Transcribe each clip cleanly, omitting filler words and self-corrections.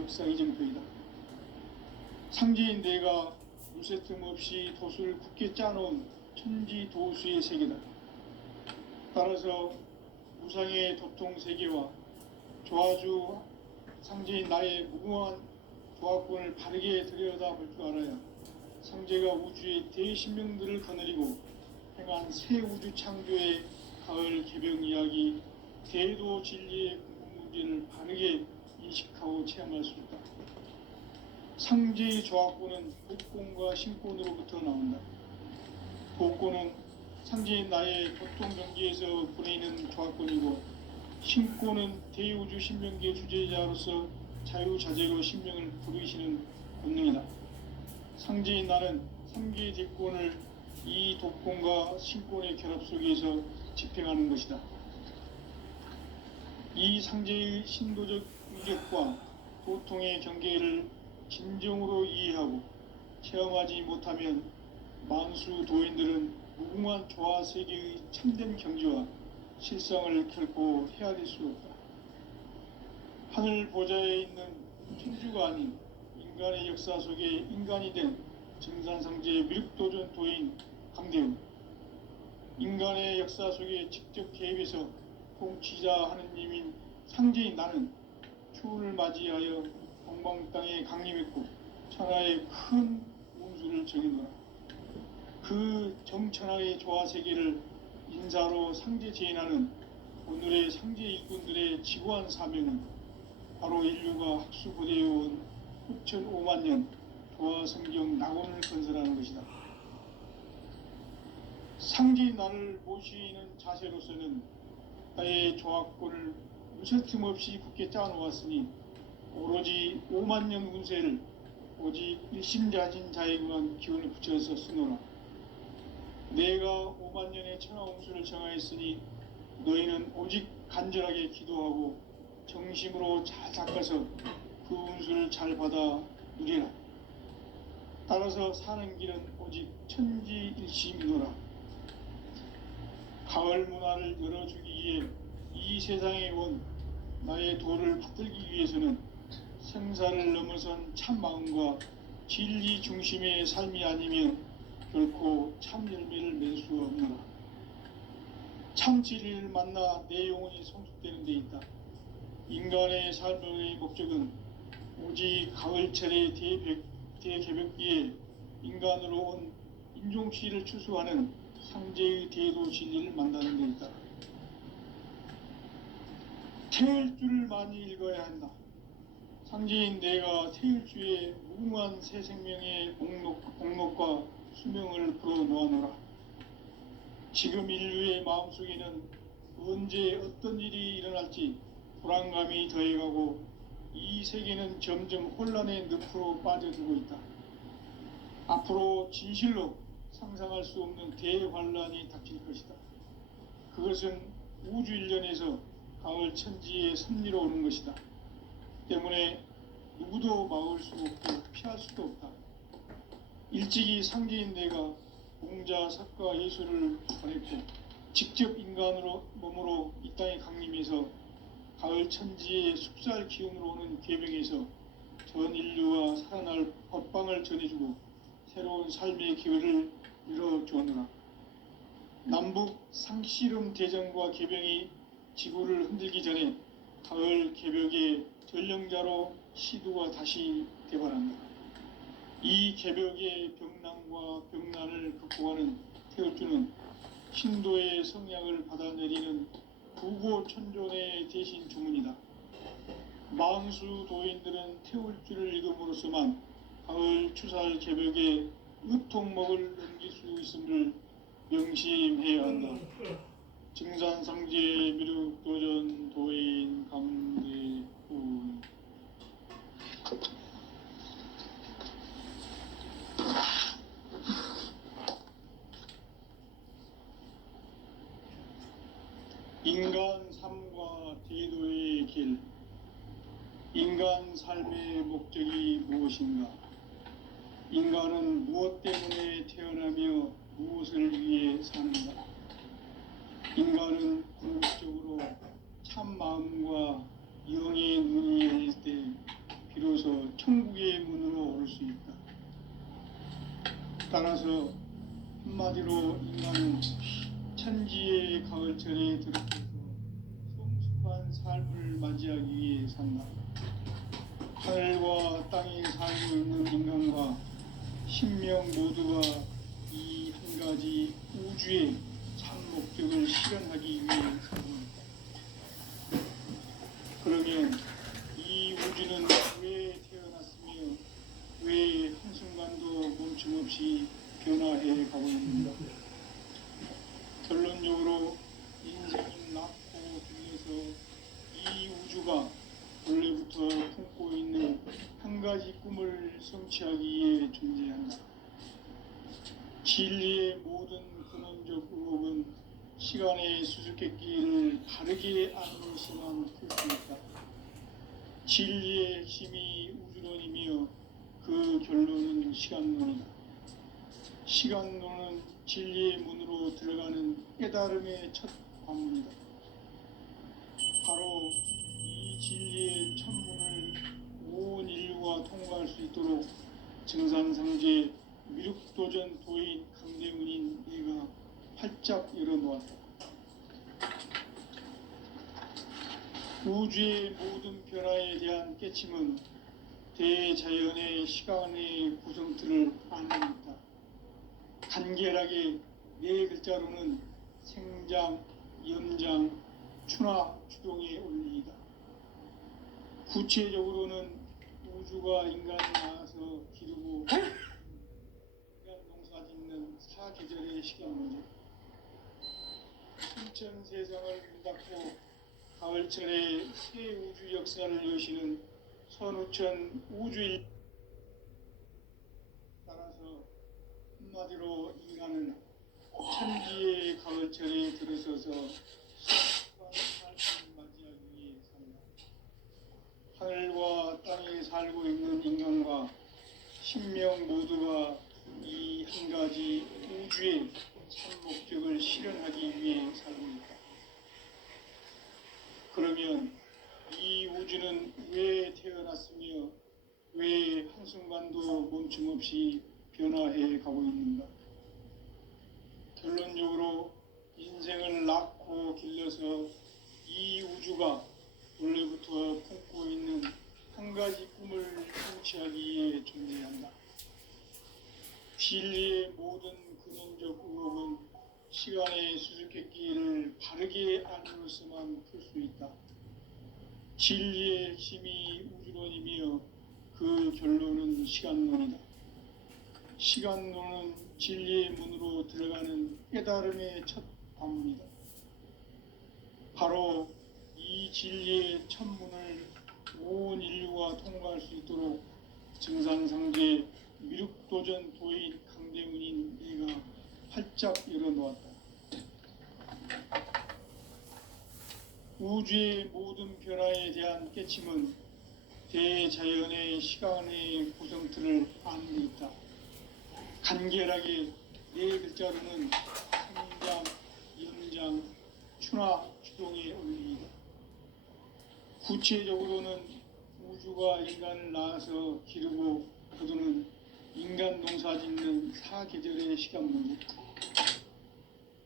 역사 이정표이다. 상제인 내가 무쇠 틈 없이 도수를 굳게 짜놓은 천지 도수의 세계다. 따라서 무상의 도통 세계와 조화주 상제인 나의 무궁한 조합권을 바르게 들여다볼 줄 알아야 상제가 우주의 대신명들을 거느리고 행한 새 우주 창조의 가을 개병 이야기, 대도 진리의 궁극 문제를 바르게 인식하고 체험할 수 있다. 상제의 조합권은 복권과 신권으로부터 나온다. 복권은 상제인 나의 보통 경계에서 보내는 조합권이고, 신권은 대우주 신명계 주제자로서 자유자재로 신명을 부르시는 본능이다. 상제인 나는 3개의 대권을 이 독권과 신권의 결합 속에서 집행하는 것이다. 이 상제의 신도적 위력과 도통의 경계를 진정으로 이해하고 체험하지 못하면 만수 도인들은 무궁한 조화 세계의 참된 경지와 실상을 결코 헤아릴 수 없다. 하늘 보좌에 있는 천주가 아닌 인간의 역사 속에 인간이 된 증산상제의 미륵도전 도인 강대훈, 인간의 역사 속에 직접 개입해서 통치자 하느님인 상제인 나는 추운을 맞이하여 동방 땅에 강림했고 천하의 큰 운수를 정해놓아 그 정천하의 조화 세계를 인사로 상제 제인하는 오늘의 상제 일꾼들의 지구한 사명은 바로 인류가 학수고대해온 6,500만 년 조화 성경 낙원을 건설하는 것이다. 상제인 나를 모시는 자세로서는 나의 조합권을 무쇠 틈 없이 굳게 짜놓았으니 오로지 5만 년 운세를 오직 일심자진 자에게만 기운을 붙여서 쓰노라. 내가 5만 년의 천하 운수를 정하였으니 너희는 오직 간절하게 기도하고 정심으로 잘 닦아서 그 운수를 잘 받아 누리라. 따라서 사는 길은 오직 천지일심이노라. 가을 문화를 열어주기 위해 이 세상에 온 나의 도를 받들기 위해서는 생사를 넘어선 참 마음과 진리 중심의 삶이 아니면 결코 참 열매를 맺을 수 없노라. 참 진리를 만나 내 영혼이 성숙되는 데 있다. 인간의 삶의 목적은 오직 가을철의 대개벽기에 인간으로 온 인종치를 추수하는 상제의 대도 진리를 만나는 데 있다. 태일주를 많이 읽어야 한다. 상제인 내가 태일주의 무궁한 새 생명의 공록과 수명을 불어놓아노라. 지금 인류의 마음속에는 언제 어떤 일이 일어날지 불안감이 더해가고 이 세계는 점점 혼란의 늪으로 빠져들고 있다. 앞으로 진실로 상상할 수 없는 대환란이 닥칠 것이다. 그것은 우주 일련에서 가을 천지의 섭리로 오는 것이다. 때문에 누구도 막을 수 없고 피할 수도 없다. 일찍이 상제인 내가 공자, 석가, 예수를 보냈고 직접 인간으로 몸으로 이 땅에 강림해서 가을 천지의 숲살 기운으로 오는 계명에서 전 인류와 살아날 법방을 전해주고 새로운 삶의 기회를 열어주었노라. 남북 상씨름 대전과 개병이 지구를 흔들기 전에 가을 개벽의 전령자로 시두가 다시 되발한다. 이 개벽의 병난과 병난을 극복하는 태울주는 신도의 성량을 받아내리는 부고천존의 대신 주문이다. 만수 도인들은 태울주를 읽음으로써만 가을 추살 개벽의 의통목을 넘길 수 있음을 명심해야 한다. 증산상제 미륵도전 도인 강대훈. 인간 삶과 대도의 길. 인간 삶의 목적이 무엇인가? 인간은 무엇 때문에 태어나며 무엇을 위해 사는가? 인간은 궁극적으로 참 마음과 영의 눈이 열릴 때 비로소 따라서 한마디로 인간은 천지의 가을철에 들어서서 성숙한 삶을 맞이하기 위해 산다. 하늘과 땅에 살고 있는 인간과 신명 모두가 이 한 가지 우주의 참 목적을 실현하기 위해 산다. 그러면 이 우주는 왜 태어났으며 왜 한순간도 멈춤없이 변화해 가고 있는가? 결론적으로 인생은 낳고 길러서 이 우주가 원래부터 품고 있는 한 가지 꿈을 성취하기 위해 존재한다. 진리의 모든 근원적 의혹은 시간의 수수께끼를 바르게 안으로서만 풀 수 있다. 진리의 핵심이 우주론이며 그 결론은 시간론이다. 시간론은 진리의 문으로 들어가는 깨달음의 첫 관문이다. 바로 이 진리의 첫 문을 온 인류가 통과할 수 있도록 증산상제 미륵도전 도인 강대문인 내가 활짝 열어놓았다. 우주의 모든 변화에 대한 깨침은 대자연의 시간의 구성틀을 안는다. 간결하게 네 글자로는 생장, 연장, 추나, 추동의 원리이다. 구체적으로는 우주가 인간을 낳아서 기르고 인간 농사 짓는 사계절의 시간문제, 순천 세상을 문닫고 가을철에 새 우주 역사를 여시는 선우천 우주일. 따라서 한마디로 인간은 천지의 가을철에 들어서서 성숙한 삶을 맞이하기 위해 산다. 하늘과 땅에 살고 있는 인간과 신명 모두가 이 한 가지 우주의 참 목적을 실현하기 위해 살고 있다. 그러면 이 우주는 왜 태어났으며 왜 한순간도 멈춤없이 변화해 가고 있는가? 결론적으로 인생을 낳고 길러서 이 우주가 원래부터 품고 있는 한 가지 꿈을 성취하기 위해 존재한다. 진리의 모든 근원적 의혹은 시간의 수수께끼를 바르게 안으로서만 풀 수 있다. 진리의 핵심이 우주론이며 그 결론은 시간론이다. 시간론은 진리의 문으로 들어가는 깨달음의 첫 관문이다. 바로 이 진리의 첫 문을 온 인류가 통과할 수 있도록 증산상제 미륵도전 도인 강대문인 내가 활짝 열어놓았다. 우주의 모든 변화에 대한 깨침은 대자연의 시간의 구성틀을 안고 있다. 간결하게 네 글자로는 생장, 연장, 추나, 추동의 원리이다. 구체적으로는 우주가 인간을 낳아서 기르고 거두는 인간 농사 짓는 사계절의 시간 문제,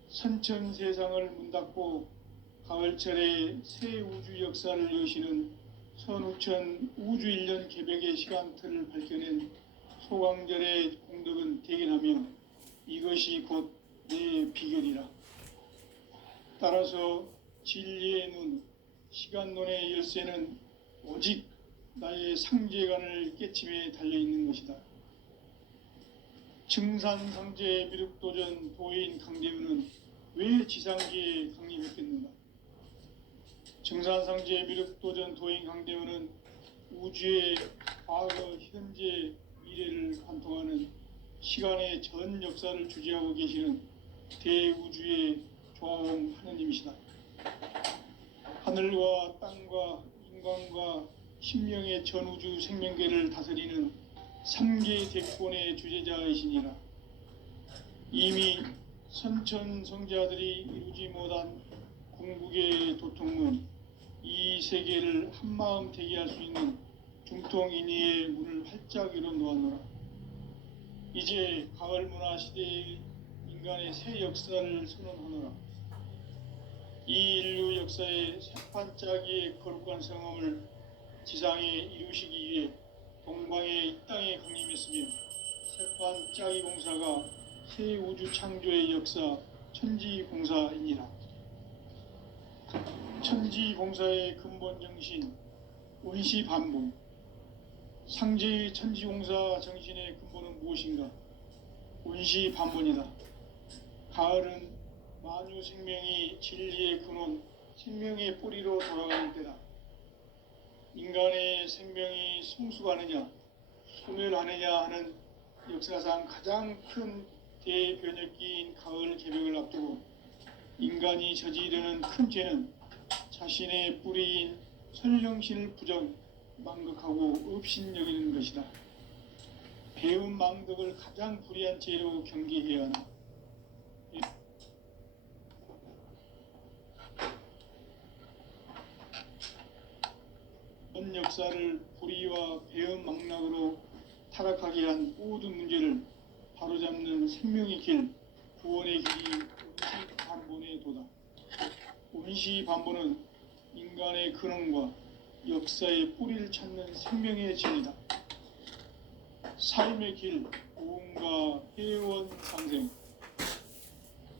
선천 세상을 문닫고 가을철에 새 우주 역사를 여시는 선우천 우주 1년 개백의 시간틀을 밝혀낸 소강절의 공덕은 대견하며 이것이 곧 내 비결이라. 따라서 진리의 눈, 시간론의 열쇠는 오직 나의 상제관을 깨침에 달려있는 것이다. 증산상제 미륵도전 도인 강대문은 왜 지상계에 강림했겠는가? 증산상제 미륵도전 도인 강대문은 우주의 과거, 현재, 미래를 관통하는 시간의 전 역사를 주재하고 계시는 대우주의 조화홍 하느님이시다. 하늘과 땅과 인간과 신명의 전우주 생명계를 다스리는 3계 대권의 주제자이시니라. 이미 선천 성자들이 이루지 못한 궁극의 도통문, 이 세계를 한마음 대기할 수 있는 중통인의의 문을 활짝 열어놓았노라. 이제 가을 문화 시대의 인간의 새 역사를 선언하노라. 이 인류 역사의 새판짜기의 거룩한 성함을 지상에 이루시기 위해 동방의 이 땅에 강림했으며 새판짜기 공사가 새 우주 창조의 역사 천지공사이니라. 천지공사의 근본 정신 원시반복. 상제의 천지공사 정신의 근본은 무엇인가? 원시반복이다. 가을은 만유 생명이 진리의 근원, 생명의 뿌리로 돌아가는 때다. 인간의 생명이 성숙하느냐, 소멸하느냐 하는 역사상 가장 큰 대변혁기인 가을 개벽을 앞두고 인간이 저지르는 큰 죄는 자신의 뿌리인 선령신을 망각하고 업신여기는 것이다. 배운 망덕을 가장 불의한 죄로 경계해야 하나. 전 역사를 불의와 배은 망락으로 타락하게 한 모든 문제를 바로잡는 생명의 길, 구원의 길이 원시반본의 도다. 원시반본은 인간의 근원과 역사의 뿌리를 찾는 생명의 진이다. 삶의 길, 고음과 회원 상생.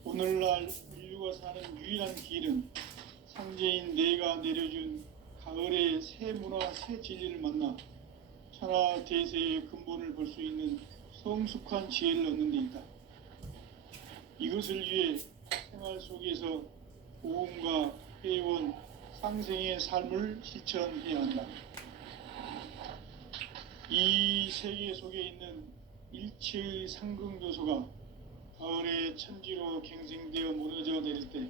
오늘날 인류가 사는 유일한 길은 상제인 내가 내려준 가을의 새 문화, 새 진리를 만나 천하 대세의 근본을 볼 수 있는 성숙한 지혜를 얻는 데 있다. 이것을 위해 생활 속에서 고음과 회원, 상생의 삶을 실천해야 한다. 이 세계 속에 있는 일체의 상극 요소가 가을의 천지로 갱생되어 무너져 내릴 때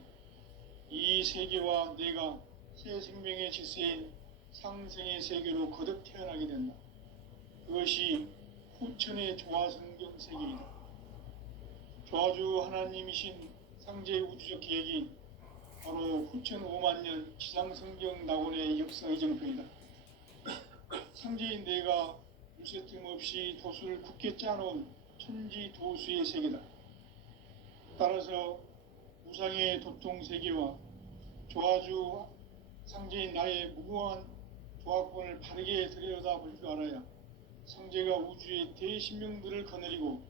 이 세계와 내가 새 생명의 질서인 상생의 세계로 거듭 태어나게 된다. 그것이 후천의 조화성경 세계이다. 조화주 하나님이신 상제의 우주적 계획이 바로 후천 5만 년 지상성경 낙원의 역사의 정표이다. 상제인 내가 무쇠틈 없이 도수를 굳게 짜놓은 천지 도수의 세계다. 따라서 무상의 도통 세계와 조화주 상제인 나의 무궁한 조화권을 바르게 들여다볼 줄 알아야 상제가 우주의 대신명들을 거느리고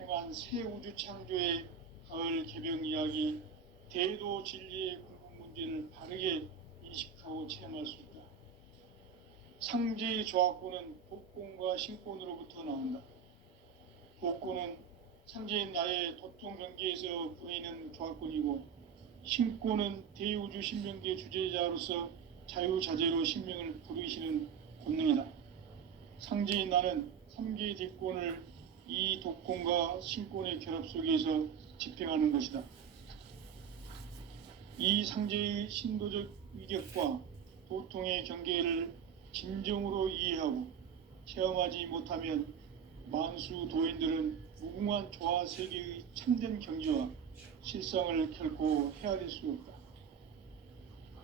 행한 새 우주 창조의 가을 개병 이야기, 대도 진리의 궁극 문제를 바르게 인식하고 체험할 수 있다. 상제의 조화권은 복권과 신권으로부터 나온다. 복권은 상제인 나의 도통 경계에서 보이는 조화권이고, 신권은 대우주 신명계 주제자로서 자유자재로 신명을 부르시는 권능이다. 상제인 나는 3개의 대권을 이 독권과 신권의 결합 속에서 집행하는 것이다. 이 상제의 신도적 위격과 도통의 경계를 진정으로 이해하고 체험하지 못하면 만수 도인들은 무궁한 조화 세계의 참된 경지와 실상을 결코 헤아릴 수 없다.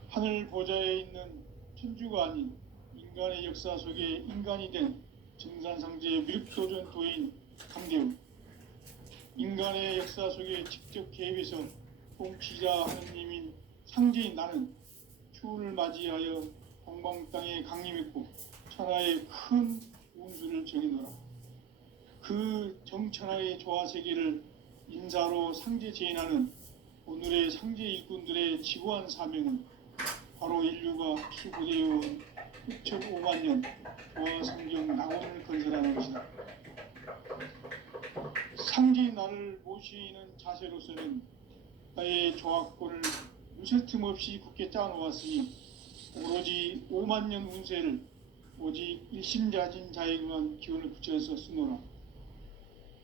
하늘 보좌에 있는 천주가 아닌 인간의 역사 속에 인간이 된 정산상제의 미륵도전 도인 강대우, 인간의 역사 속에 직접 개입해서 통치자 하느님인 상제인 나는 추운을 맞이하여 동방 땅에 강림했고 천하의 큰 운수를 정해놓으라. 그 정천하의 조화세계를 인사로 상제 제인하는 오늘의 상제 일꾼들의 지고한 사명은 바로 인류가 수고되어온 6,5만 년 조화성경 낙원을 건설하는 것이다. 상제의 나를 모시는 자세로서는 나의 조화권을 무쇠틈 없이 굳게 짜놓았으니 오로지 5만 년 운세를 오직 일심자진 자에게만 기운을 붙여서 쓰노라.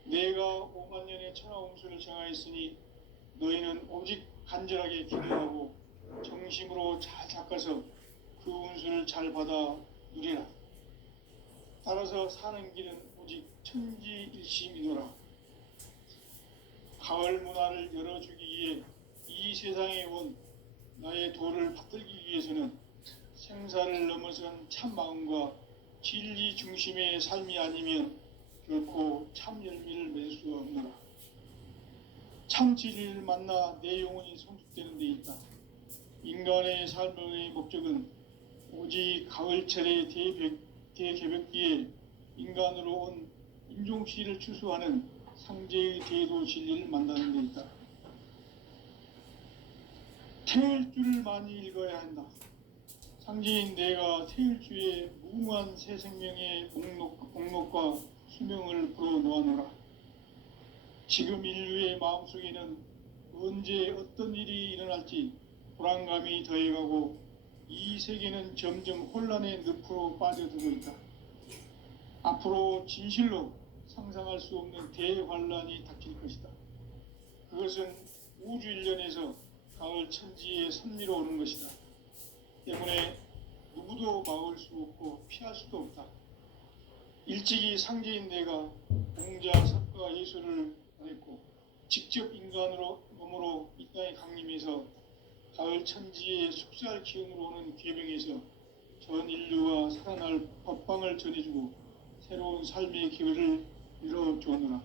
내가 5만 년의 천하 운수를 정하였으니 너희는 오직 간절하게 기도하고 정심으로 잘 닦아서 그 운수를 잘 받아 누리라. 따라서 사는 길은 오직 천지일심이노라. 가을 문화를 열어주기 위해 이 세상에 온 나의 도를 받들기 위해서는 생사를 넘어선 참 마음과 진리 중심의 삶이 아니면 결코 참 열매를 맺을 수 없노라. 참 진리를 만나 내 영혼이 성숙되는 데 있다. 인간의 삶의 목적은 오직 가을철의 대개벽기에 인간으로 온 인종시를 추수하는 상제의 대도 진리를 만나는 데 있다. 태일주를 많이 읽어야 한다. 상제인 내가 태일주의 무궁한 새 생명의 목록과 수명을 풀어놓아노라. 지금 인류의 마음속에는 언제 어떤 일이 일어날지 불안감이 더해가고 이 세계는 점점 혼란의 늪으로 빠져들고 있다. 앞으로 진실로 상상할 수 없는 대환란이 닥칠 것이다. 그것은 우주 일련에서 가을 천지의 섭리로 오는 것이다. 때문에 누구도 막을 수 없고 피할 수도 없다. 일찍이 상제인 내가 공자, 석가, 예수를 보냈고 직접 인간으로 몸으로 이 땅에 강림해서 가을 천지의 숙살 기운으로 오는 괴명에서 전 인류가 살아날 법방을 전해주고 새로운 삶의 기회를 이뤄주었노라.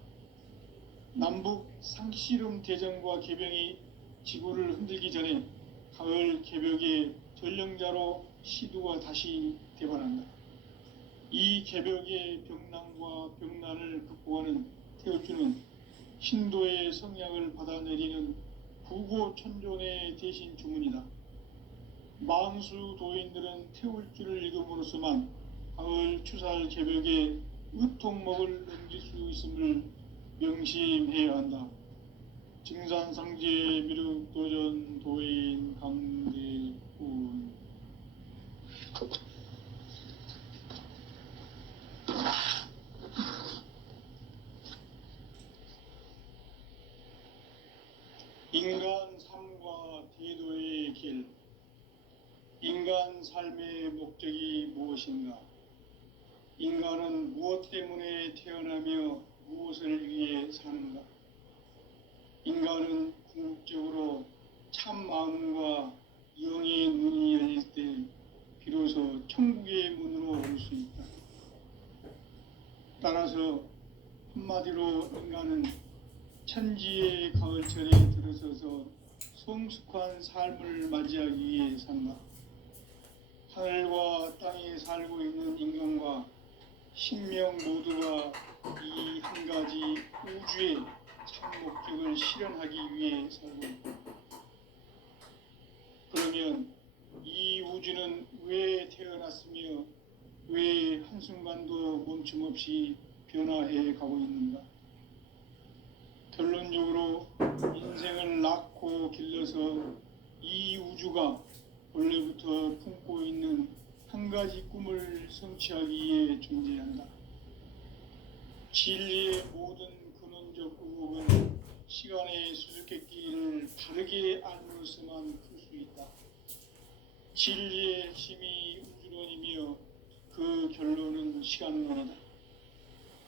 남북 상씨름 대전과 개병이 지구를 흔들기 전에 가을 개벽의 전령자로 시두가 다시 대반한다. 이 개벽의 병난과 병난을 극복하는 태울주는 신도의 성향을 받아내리는 부고천존의 대신 주문이다. 만수 도인들은 태울주를 읽음으로써만 가을 추살 개벽의 의통목을 넘길 수 있음을 명심해야 한다. 증산상제 미륵도전 도인 강대훈. 인간 삶과 대도의 길. 인간 삶의 목적이 무엇인가? 인간은 무엇 때문에 태어나며 무엇을 위해 사는가? 인간은 궁극적으로 참 마음과 영의 문이 열릴 때 비로소 천국의 문으로 올 수 있다. 따라서 한마디로 인간은 천지의 가을철에 들어서서 성숙한 삶을 맞이하기 위해 산다. 하늘과 땅에 살고 있는 인간과 신명 모두가 이 한 가지 우주의 참 목적을 실현하기 위해 살고 있다. 그러면 이 우주는 왜 태어났으며 왜 한순간도 멈춤없이 변화해 가고 있는가? 결론적으로 인생을 낳고 길러서 이 우주가 원래부터 품고 있는 한 가지 꿈을 성취하기 위해 존재한다. 진리의 모든 근원적 의혹은 시간의 수수께끼를 바르게 알므로서만 풀 수 있다. 진리의 핵심이 우주론이며 그 결론은 시간론이다.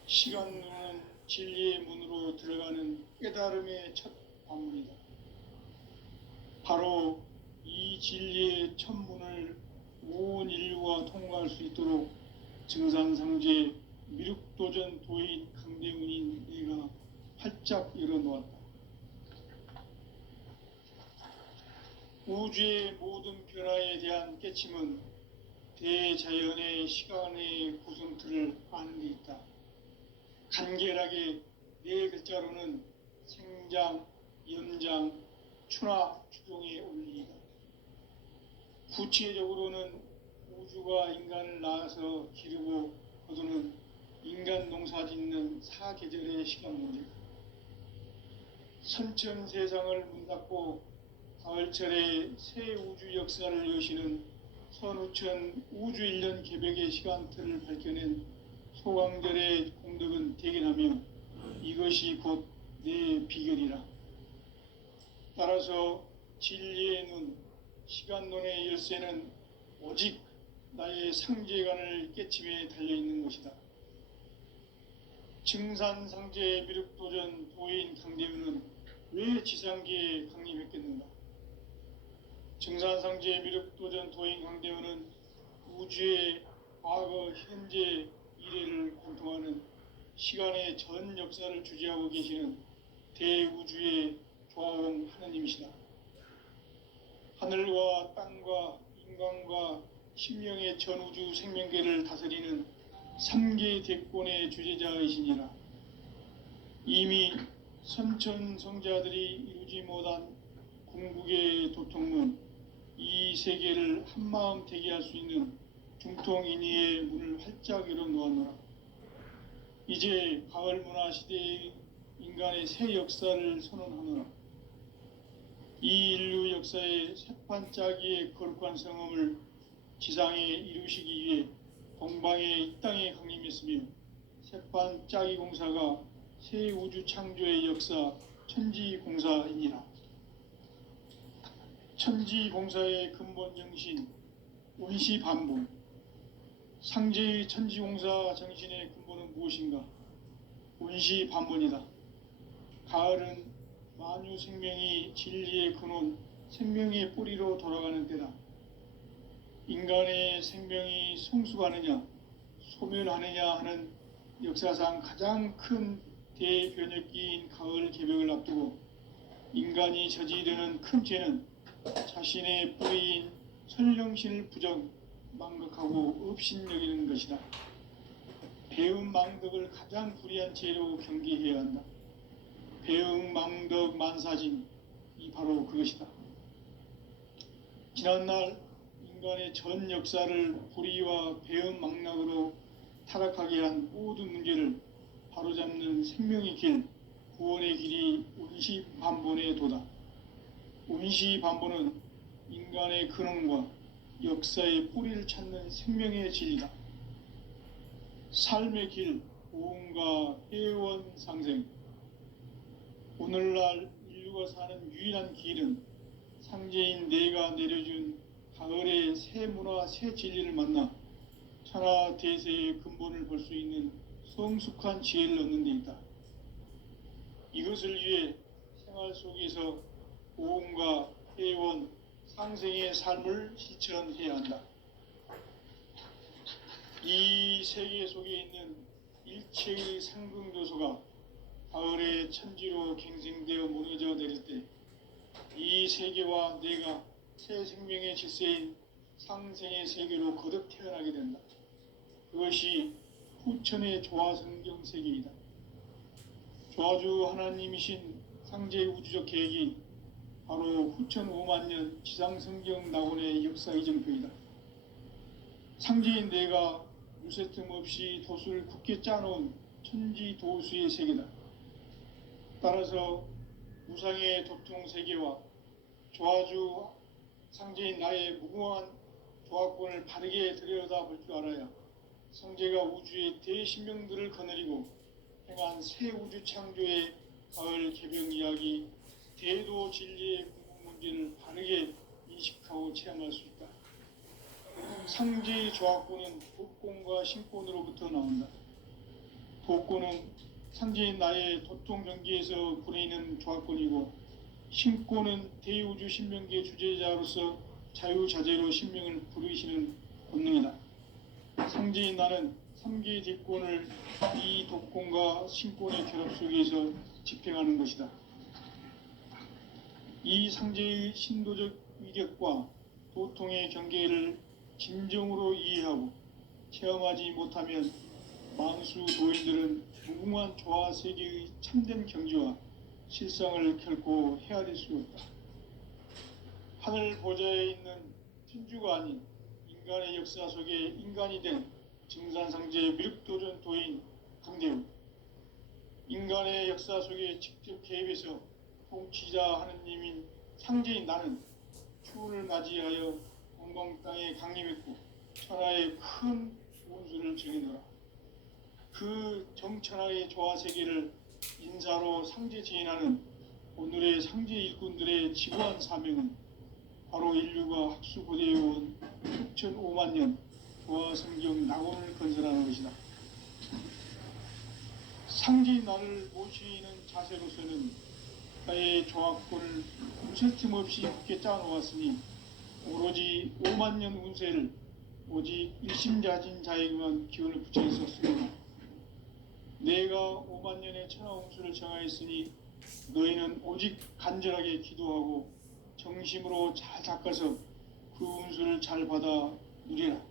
시간론은 진리의 문으로 들어가는 깨달음의 첫 방문이다. 바로 이 진리의 첫 문을 온 인류가 통과할 수 있도록 증산상제 미륵도전 도인 강대훈인 내가 활짝 열어놓았다. 우주의 모든 변화에 대한 깨침은 대자연의 시간의 구성틀을 아는 데 있다. 간결하게 네 글자로는 생장, 연장, 추나 추종의 원리이다. 구체적으로는 우주가 인간을 낳아서 기르고 거두는 인간 농사 짓는 사계절의 시간 문제다. 선천 세상을 문닫고 가을철에 새 우주 역사를 여시는 선우천 우주 1년 개벽의 시간틀을 밝혀낸 소강절의 공덕은 대견하며 이것이 곧 내 비결이라. 따라서 진리의 눈, 시간론의 열쇠는 오직 나의 상제관을 깨침에 달려있는 것이다. 증산상제 미륵도전 도인 강대훈은 왜 지상계에 강림했겠는가? 증산상제 미륵도전 도인 강대훈은 우주의 과거, 현재, 미래를 관통하는 시간의 전 역사를 주재하고 계시는 대우주의 조화원 하느님이시다. 하늘과 땅과 인간과 신명의 전우주 생명계를 다스리는 삼계 대권의 주재자이시니라. 이미 선천성자들이 이루지 못한 궁극의 도통문, 이 세계를 한마음 되게 할 수 있는 중통인의의 문을 활짝 열어놓았노라. 이제 가을 문화 시대의 인간의 새 역사를 선언하노라. 이 인류 역사의 새판짜기의 거룩한 성음을 지상에 이루시기 위해 동방의 이 땅에 강림했으며, 새판짜기 공사가 새 우주 창조의 역사 천지공사이니라. 천지공사의 근본 정신 운시반복. 상제의 천지공사 정신의 근본은 무엇인가? 운시반복이다. 가을은 만유 생명이 진리의 근원, 생명의 뿌리로 돌아가는 때다. 인간의 생명이 성숙하느냐, 소멸하느냐 하는 역사상 가장 큰 대변혁기인 가을 개벽을 앞두고 인간이 저지르는 큰 죄는 자신의 뿌리인 선령신을 망각하고 업신여기는 것이다. 배은망덕을 가장 불의한 죄로 경계해야 한다. 배은망덕 만사진이 바로 그것이다. 지난날 인간의 전 역사를 불의와 배은망락으로 타락하게 한 모든 문제를 바로잡는 생명의 길, 구원의 길이 운시반본의 도다. 운시반본은 인간의 근원과 역사의 뿌리를 찾는 생명의 진리다. 삶의 길, 고음과 회원 상생. 오늘날 인류가 사는 유일한 길은 상제인 내가 내려준 가을의 새 문화, 새 진리를 만나 천하 대세의 근본을 볼 수 있는 성숙한 지혜를 얻는 데 있다. 이것을 위해 생활 속에서 고음과 회원, 상생의 삶을 실천해야 한다. 이 세계 속에 있는 일체의 상승조소가 가을의 천지로 갱생되어 무너져 내릴 때 이 세계와 내가 새 생명의 질서인 상생의 세계로 거듭 태어나게 된다. 그것이 후천의 조화성경 세계이다. 조화주 하나님이신 상제의 우주적 계획이 바로 후천 5만년 지상성경 낙원의 역사 이정표이다. 상제인 내가 무쇠틈 없이 도수를 굳게 짜놓은 천지도수의 세계다. 따라서 무상의 도통 세계와 조화주 상제인 나의 무궁한 조화권을 바르게 들여다볼 줄 알아야 성제가 우주의 대신명들을 거느리고 행한 새 우주 창조의 가을 개벽 이야기, 대도 진리의 궁극 문제를 바르게 인식하고 체험할 수 있다. 상제의 조화권은 도권과 신권으로부터 나온다. 도권은 상제인 나의 도통 경계에서 부리는 조화권이고, 신권은 대우주 신명계 주제자로서 자유자재로 신명을 부르시는 본능이다. 상제인 나는 3개의 뒷권을 이 도권과 신권의 결합 속에서 집행하는 것이다. 이 상제의 신도적 위격과 도통의 경계를 진정으로 이해하고 체험하지 못하면 만수 도인들은 무궁한 조화 세계의 참된 경지와 실상을 결코 헤아릴 수 없다. 하늘 보좌에 있는 천주가 아닌 인간의 역사 속에 인간이 된 증산상제의 미륵도전 도인 강대우, 인간의 역사 속에 직접 개입해서 통치자 하느님인 상제인 나는 추운을 맞이하여 동방 땅에 강림했고 천하의 큰 운수를 정해놓으라. 그 정천하의 조화세계를 인사로 상제 지인하는 오늘의 상제 일꾼들의 지구한 사명은 바로 인류가 학수고대해온 6,5만 년 조화성경 낙원을 건설하는 것이다. 상제인 나를 모시는 자세로서는 나의 조화권을 무쇠틈 없이 굳게 짜놓았으니 오로지 5만 년 운세를 오직 일심자진 자에게만 기운을 붙여 있었습니다. 내가 5만 년의 천하홍수를 정하였으니 너희는 오직 간절하게 기도하고 정심으로 잘 닦아서 그 운수를 잘 받아 누리라.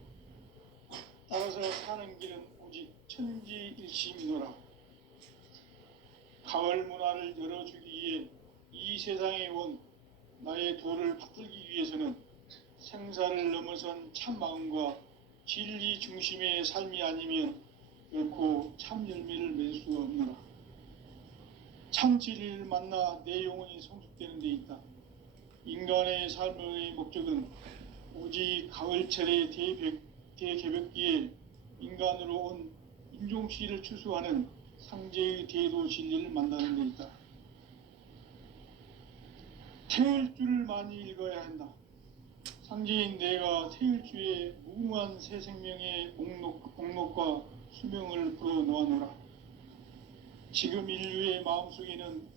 따라서 사는 길은 오직 천지일심이노라. 가을 문화를 열어주기 위해 이 세상에 온 나의 도를 받들기 위해서는 생사를 넘어선 참 마음과 진리 중심의 삶이 아니면 결코 참 열매를 맺을 수가 없노라. 참 진리를 만나 내 영혼이 성숙되는 데 있다. 인간의 삶의 목적은 오직 가을철의 대개벽기에 인간으로 온 인종씨를 추수하는 상제의 대도 진리를 만나는 데 있다. 태일주를 많이 읽어야 한다. 상제인 내가 태일주의 무궁한 새 생명의 목록과 수명을 불어놓아노라. 지금 인류의 마음속에는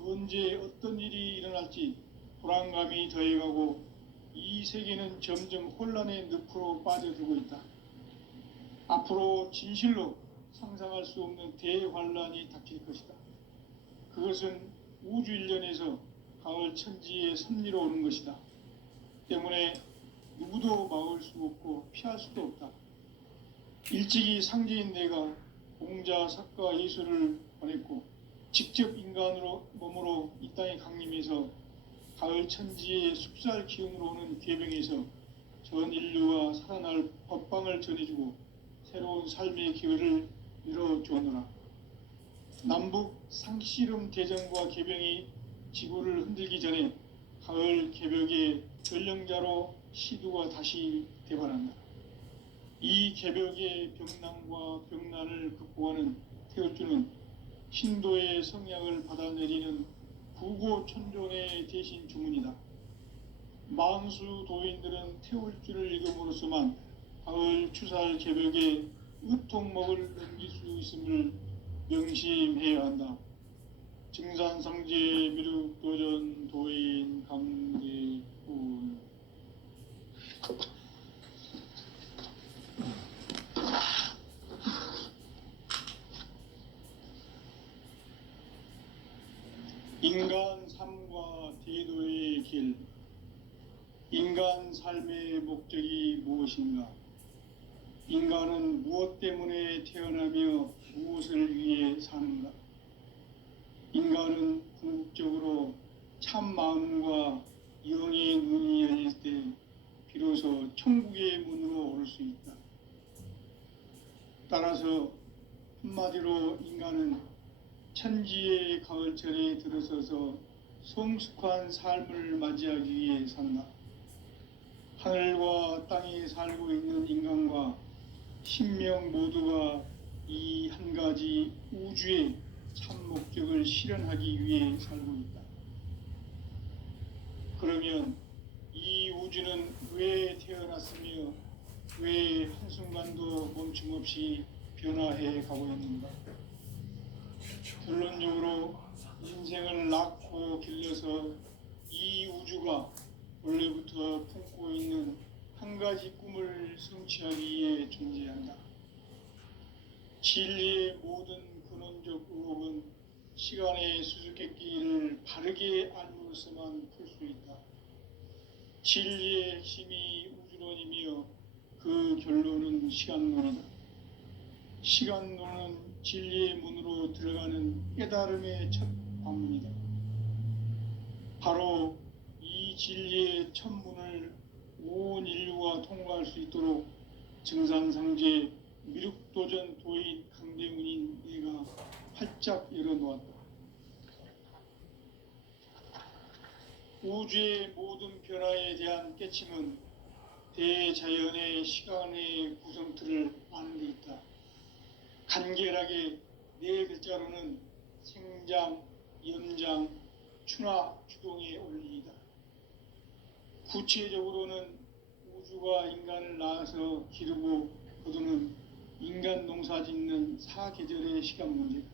언제 어떤 일이 일어날지 불안감이 더해가고 이 세계는 점점 혼란의 늪으로 빠져들고 있다. 앞으로 진실로 상상할 수 없는 대환란이 닥칠 것이다. 그것은 우주 일련에서 가을 천지의 섭리로 오는 것이다. 때문에 누구도 막을 수 없고 피할 수도 없다. 일찍이 상제인 내가 공자, 석가, 예수를 보냈고 직접 인간으로 몸으로 이 땅에 강림해서 가을 천지의 숲살 기운으로 오는 계병에서 전 인류와 살아날 법방을 전해주고 새로운 삶의 기회를 열어주었노라. 남북 상씨름 대전과 계병이 지구를 흔들기 전에 가을 개벽의 전령자로 시두가 다시 대발한다. 이 개벽의 병난과 병난을 극복하는 태울주는 신도의 성약을 받아내리는 부고천존의 대신 주문이다. 만수 도인들은 태울주를 읽음으로써만 가을 추살 개벽에 으통목을 넘길 수 있음을 명심해야 한다. 증산상제 미륵도전 도인 강대훈. 인간 삶과 대도의 길. 인간 삶의 목적이 무엇인가? 인간은 무엇 때문에 태어나며 무엇을 위해 사는가? 인간은 궁극적으로 참 마음과 영의 눈이 열릴 때 비로소 천국의 문으로 오를 수 있다. 따라서 한마디로 인간은 천지의 가을철에 들어서서 성숙한 삶을 맞이하기 위해 산다. 하늘과 땅에 살고 있는 인간과 신명 모두가 이 한 가지 우주의 참 목적을 실현하기 위해 살고 있다. 그러면 이 우주는 왜 태어났으며 왜 한순간도 멈춤없이 변화해 가고 있는가? 결론적으로 인생을 낳고 길러서 이 우주가 원래부터 품고 있는 한 가지 꿈을 성취하기 위해 존재한다. 진리의 모든 근원적 의혹은 시간의 수수께끼를 바르게 알므로서만 풀 수 있다. 진리의 핵심이 우주론이며 그 결론은 시간론이다. 시간론은 진리의 문으로 들어가는 깨달음의 첫 관문이다. 바로 이 진리의 첫 문을 온 인류가 통과할 수 있도록 증산상제 미륵도전 도인 강대훈인 내가 활짝 열어놓았다. 우주의 모든 변화에 대한 깨침은 대자연의 시간의 구성틀을 아는 데 있다. 간결하게 네 글자로는 생장, 연장, 추나 추동의 원리이다. 구체적으로는 우주가 인간을 낳아서 기르고 거두는 인간 농사 짓는 사계절의 시간 문제다.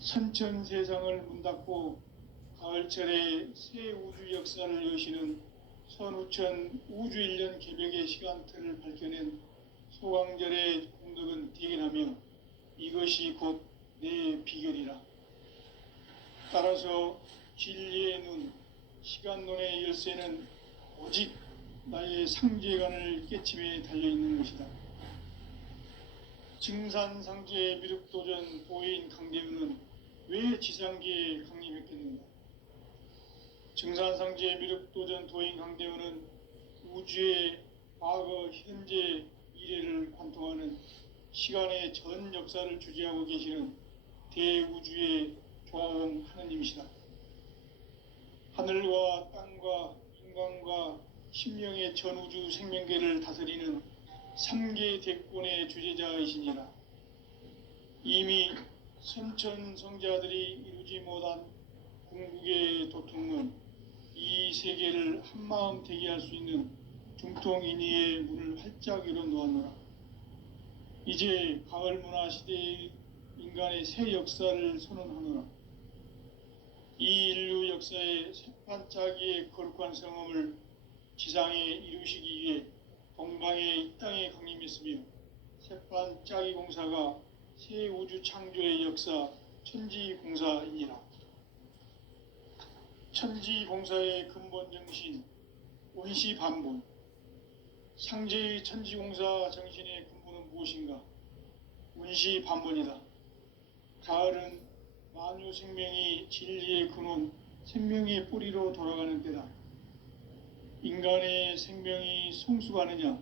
선천 세상을 문 닫고 가을철에 새 우주 역사를 여시는 선우천 우주일년 개벽의 시간틀을 밝혀낸 소강절의 공덕은 대견하며 이것이 이것이 곧 내 비결이라. 따라서 진리의 눈, 시간론의 열쇠는 오직 나의 상제관을 깨침에 달려있는 것이다. 증산상제의 미륵도전 도인 강대우는 왜 지상계에 강림했겠는가? 증산상제의 미륵도전 도인 강대우는 우주의 과거, 현재, 미래를 관통하는 시간의 전 역사를 주재하고 계시는 대우주의 조화원 하느님이시다. 하늘과 땅과 인간과 심령의 전우주 생명계를 다스리는 3계 대권의 주재자이시니라. 이미 선천성자들이 이루지 못한 궁극의 도통은 이 세계를 한마음 되게 할 수 있는 중통인의의 문을 활짝 열어놓았노라. 이제 가을 문화 시대의 인간의 새 역사를 선언하노라. 이 인류 역사의 새반짝이의 거룩한 성험을 지상에 이루시기 위해 동방의 이 땅에 강림했으며 새반짝이 공사가 새 우주 창조의 역사 천지공사이니라. 천지공사의 근본 정신 원시반본. 상제의 천지공사 정신의 근본은 무엇인가? 원시반본이다. 가을은 만유 생명이 진리의 근원, 생명의 뿌리로 돌아가는 때다. 인간의 생명이 성숙하느냐,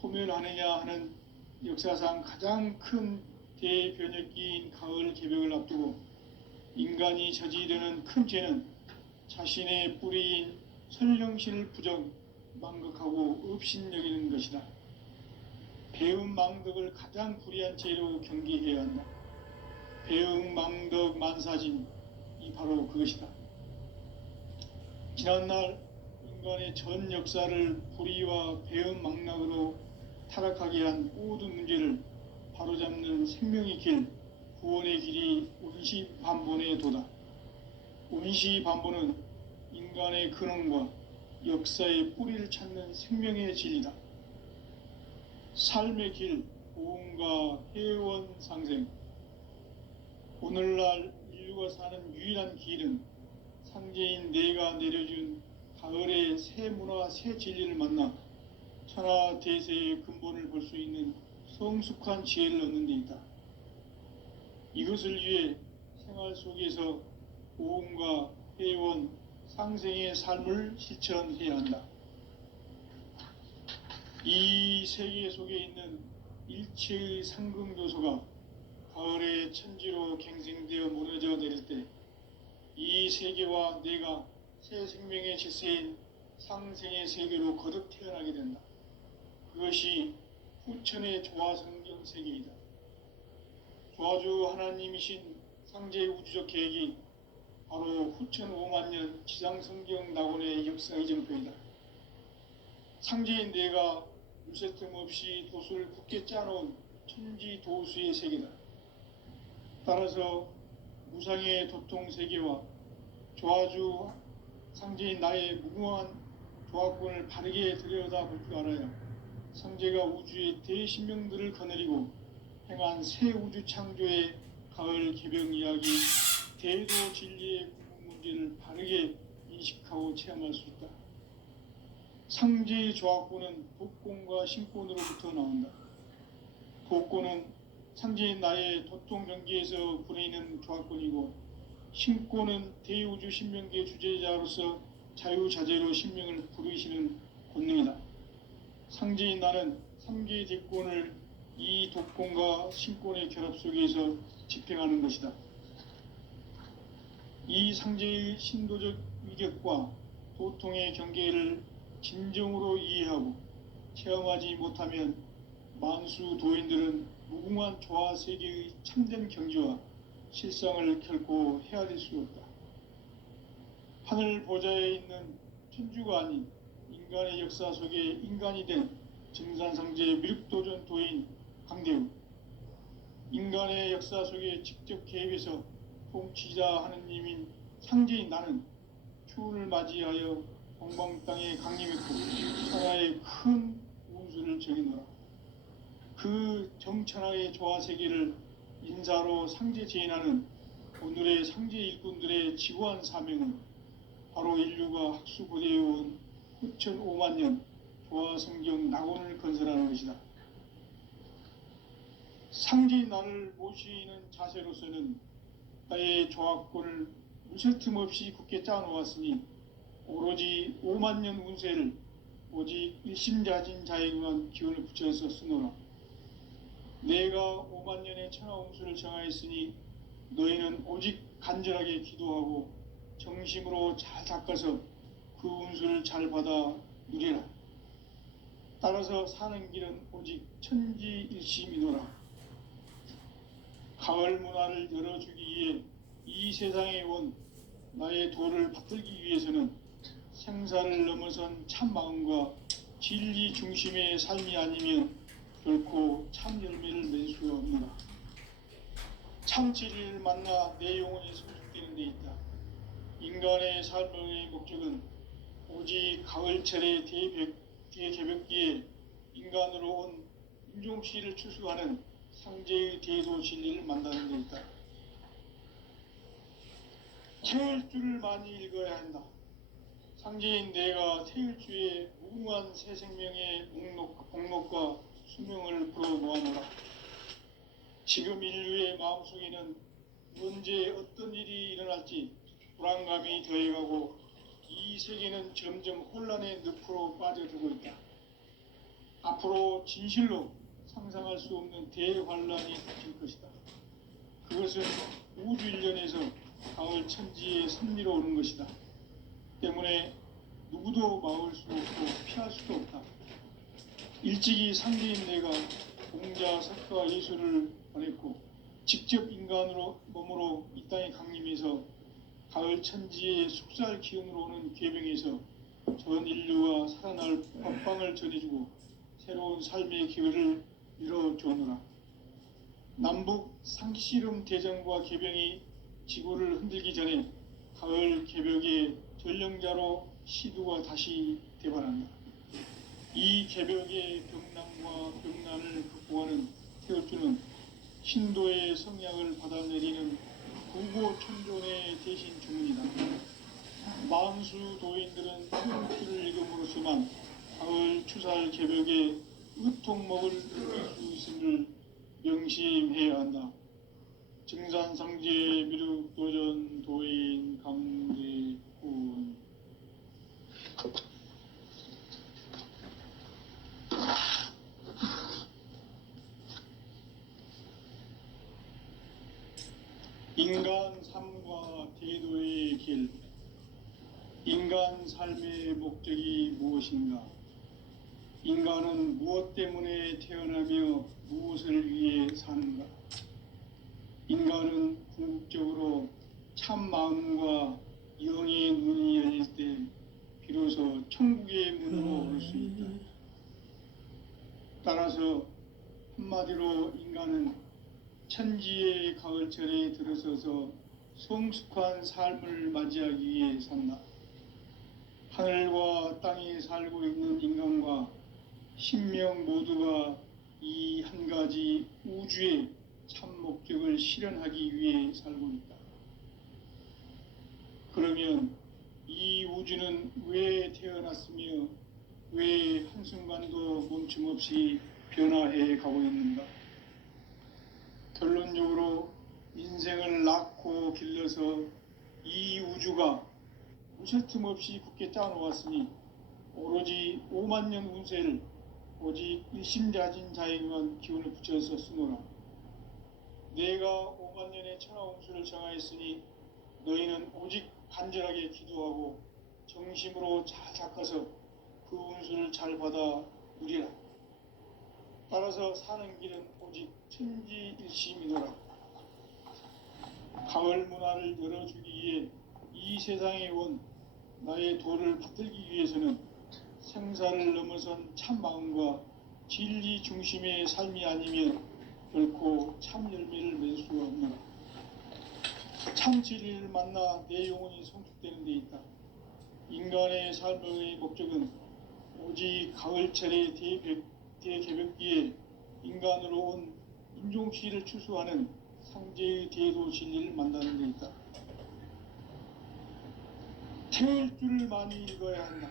소멸하느냐 하는 역사상 가장 큰 대변혁기인 가을 개벽을 앞두고 인간이 저지르는 큰 죄는 자신의 뿌리인 선령신을 부정, 망극하고 업신여기는 것이다. 배움 망덕을 가장 불의한 죄로 경계해야 한다. 배움 망덕 만사진이 바로 그것이다. 지난날 인간의 전 역사를 불의와 배움 망락으로 타락하게 한 모든 문제를 바로잡는 생명의 길, 구원의 길이 원시반본의 도다. 원시반본은 인간의 근원과 역사의 뿌리를 찾는 생명의 진리다. 삶의 길, 보험과 회원 상생. 오늘날 인류가 사는 유일한 길은 상제인 내가 내려준 가을의 새 문화, 새 진리를 만나 천하 대세의 근본을 볼 수 있는 성숙한 지혜를 얻는 데 있다. 이것을 위해 생활 속에서 보험과 회원, 상생의 삶을 실천해야 한다. 이 세계 속에 있는 일체의 상극 요소가 가을의 천지로 갱생되어 무너져 내릴 때 이 세계와 내가 새 생명의 질서인 상생의 세계로 거듭 태어나게 된다. 그것이 후천의 조화성경 세계이다. 조화주 하나님이신 상제의 우주적 계획이 바로 후천 5만 년 지상성경 낙원의 역사의 정표이다. 상제인 내가 물새틈 없이 도수를 굳게 짜놓은 천지 도수의 세계다. 따라서 무상의 도통 세계와 조화주 상제인 나의 무궁한 조화권을 바르게 들여다볼 줄 알아야 상제가 우주의 대신명들을 거느리고 행한 새 우주 창조의 가을 개벽 이야기, 대도 진리의 궁극 문제를 바르게 인식하고 체험할 수 있다. 상제의 조화권은 독권과 신권으로부터 나온다. 독권은 상제인 나의 도통 경계에서 부리는 조화권이고, 신권은 대우주 신명계 주제자로서 자유자재로 신명을 부르시는 권능이다. 상제인 나는 3개의 대권을 이 독권과 신권의 결합 속에서 집행하는 것이다. 이 상제의 신도적 위격과 도통의 경계를 진정으로 이해하고 체험하지 못하면 만수 도인들은 무궁한 조화 세계의 참된 경지와 실상을 결코 헤아릴 수 없다. 하늘 보좌에 있는 천주가 아닌 인간의 역사 속에 인간이 된 증산상제의 미륵도전 도인 강대우. 인간의 역사 속에 직접 개입해서 통치자 하느님인 상제인 나는 추운을 맞이하여 동방 땅에 강림했고 천하의 큰 운수를 정해놓아. 그 정천하의 조화 세계를 인사로 상제 제인하는 오늘의 상제 일꾼들의 지구한 사명은 바로 인류가 학수고대해온 후천 5만 년 조화성경 낙원을 건설하는 것이다. 상제인 나를 모시는 자세로서는 나의 조합권을 무쇠틈 없이 굳게 짜놓았으니 오로지 5만 년 운세를 오직 일심자진 자에게만 기운을 붙여서 쓰노라. 내가 5만 년의 천하 운수를 정하였으니 너희는 오직 간절하게 기도하고 정심으로 잘 닦아서 그 운수를 잘 받아 누리라. 따라서 사는 길은 오직 천지일심이노라. 가을 문화를 열어주기 위해 이 세상에 온 나의 도를 받들기 위해서는 생사를 넘어선 참 마음과 진리 중심의 삶이 아니면 결코 참 열매를 맺을 수 없노라. 참 진리를 만나 내 영혼이 성숙되는 데 있다. 인간의 삶의 목적은 오직 가을철의 대개벽기에 인간으로 온 인종씨를 추수하는 상제의 대도 진리를 만나는 데 있다. 태일주를 많이 읽어야 한다. 상제인 내가 태일주의 무궁한 새 생명의 목록과 수명을 풀어놓아노라. 지금 인류의 마음속에는 언제 어떤 일이 일어날지 불안감이 더해가고 이 세계는 점점 혼란의 늪으로 빠져들고 있다. 앞으로 진실로 상상할 수 없는 대환란이 닥칠 것이다. 그것은 우주 일련에서 가을 천지의 섭리로 오는 것이다. 때문에 누구도 막을 수 없고 피할 수도 없다. 일찍이 상제인 내가 공자, 석가, 예수를 보냈고 직접 인간으로 몸으로 이 땅에 강림해서 가을 천지의 숙살 기운으로 오는 계명에서 전 인류가 살아날 법방을 전해주고 새로운 삶의 기회를 이뤄주노라. 남북 상씨름 대전과 계병이 지구를 흔들기 전에 가을 개벽의 전령자로 시두가 다시 대발한다. 이 개벽의 병난과 병난을 극복하는 태울주는 신도의 성향을 받아내리는 구고천존의 대신 주문이다. 만수 도인들은 태울주를 읽음으로써만 가을 추살 개벽의 의통목을 느낄 수 있음을 명심해야 한다. 증산상제 미륵도전 도인 강대군. 인간 삶과 대도의 길. 인간 삶의 목적이 무엇인가? 인간은 무엇 때문에 태어나며 무엇을 위해 사는가? 인간은 궁극적으로 참 마음과 영의 눈이 열릴 때 비로소 천국의 문으로 올 수 있다. 따라서 한마디로 인간은 천지의 가을철에 들어서서 성숙한 삶을 맞이하기 위해 산다. 하늘과 땅에 살고 있는 인간과 신명 모두가 이 한 가지 우주의 참 목적을 실현하기 위해 살고 있다. 그러면 이 우주는 왜 태어났으며 왜 한순간도 멈춤없이 변화해 가고 있는가? 결론적으로 인생을 낳고 길러서 이 우주가 무쇠틈 없이 굳게 짜놓았으니 오로지 5만 년 운세를 오직 일심자진 자에게만 기운을 붙여서 쓰노라. 내가 5만 년의 천하 운수를 정하였으니 너희는 오직 간절하게 기도하고 정심으로 잘 닦아서 그 운수를 잘 받아 누리라. 따라서 사는 길은 오직 천지일심이노라. 가을 문화를 열어주기 위해 이 세상에 온 나의 도를 받들기 위해서는 생사를 넘어선 참 마음과 진리 중심의 삶이 아니면 결코 참 열매를 맺을 수가 없노라. 참 진리를 만나 내 영혼이 성숙되는 데 있다. 인간의 삶의 목적은 오직 가을철의 대개벽기에 인간으로 온 인종씨를 추수하는 성제의 대도 진리를 만나는 데 있다. 태울 줄을 많이 읽어야 한다.